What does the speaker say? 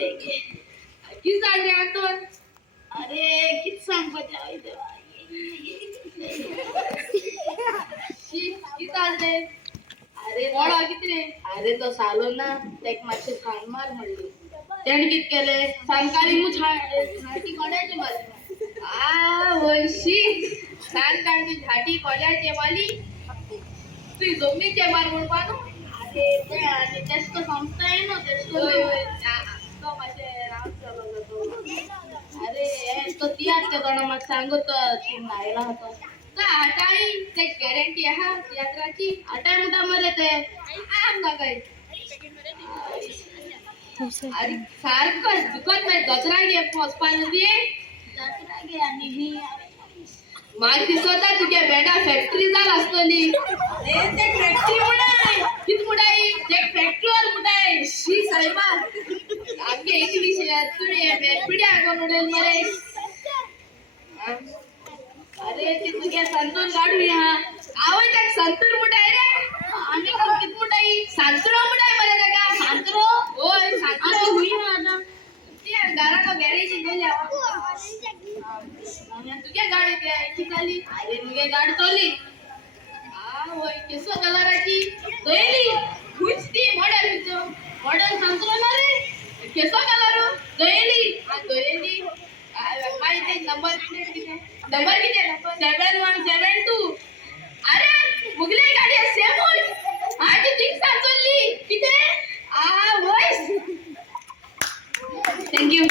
किती चालले आता? अरे किती सांग बजाव किती चालले? अरे ओळा किती रे? अरे तो सालो ना एक मासे खान मार म्हणली त्याने किती केले? सांगकारी मु छाटी कोणाची मला वंशी सांगताना झाटी कोल्याचे वाली तुझी जमिनीचे मार म्हणून पाहतो. अरे ते आणि तेच तो संस्था आहे ना तेच तो तो माझे राम चालवला तो. अरे तो तियाच जण मग सांगत ती नाहीला होता का हटाई ते गॅरंटी आहे यात्राची. अटाय मुठा मरे ते आमका काय अरे सारखं दुकान मध्ये गजरा घे पोचपायला दसरा गे आणि ही माहिती स्वतः तुझ्या बेटा फॅक्टरी झाला असतली. अरे ते फॅक्टरी मुळे किती मुडाई ते फॅक्टरीवर मुळे शी साहेबा आमचे इंग्लिश तुझे पिढ्या बनवलेल मरे. अरे ते तुझ्या संतूर काढूया आवाज एक संतूर मुडाय रे. आम्ही कोण किती मुठाई संतुरा मुडाय मरे का सांत्रो होय आणि संतुरा हुई माझा त्या घराला गॅरेज गेल्या तुझ्या गाडी शिकाली. अरे मुगे गाडी तोली होय केसो कलराची तोयली कुठती मॉडेल तुझं मॉडेल सांत्रो ना रे केसो कलर तोयली दोयली काय ते नंबर प्लेट किती नंबर किती नंबर 7172 अरे मुगले गाडी सेम होय आधी ठीक चालली किती होय. थँक्यू